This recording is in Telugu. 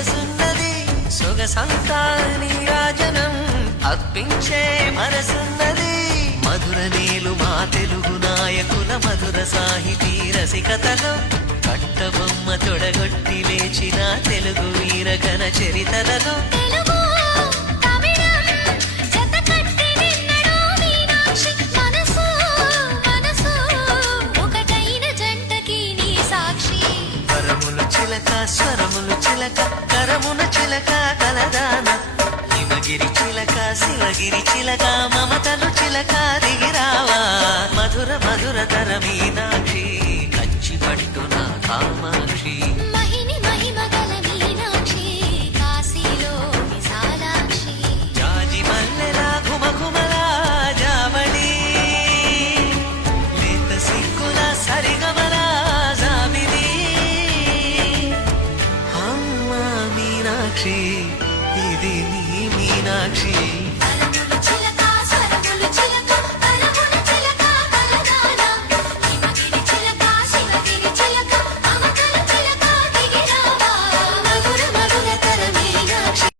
సొగసున్నది సొగసంతా నీరాజనం అర్పించే మనసున్నది మధుర నీలు మా తెలుగు నాయకుల మధుర సాహితీ రసికతలో కట్టబొమ్మ తొడగొట్టి లేచిన తెలుగు వీరగణ చరితలలో స్వరములు చిలక కరమున చిలక కలదాన హిమగిరి చిలక శివగిరి చిలక మమతలు చిలక దిగిరావా మధుర మధుర తర మీనాక్షి కచ్చి పట్టున కామాక్షి మహిని మహిమగల మీనాక్షి కాశీలో విశాలాక్షి జాజి మల్లెలా ఘుమఘుమలా జావళి లేత సిక్కుల సరిగమలా జాబిలి మీనాక్షి ఇది నీ మీనాక్షి